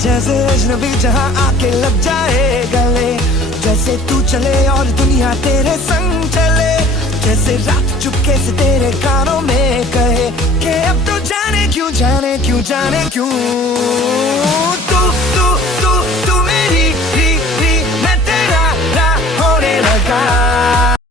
जैसे अजनबी जहाँ आके लग जाए गले, जैसे तू चले और दुनिया तेरे संग चले, जैसे रात चुपके से तेरे कानों में कहे कि अब तो जाने क्यों, जाने क्यों, जाने क्यों।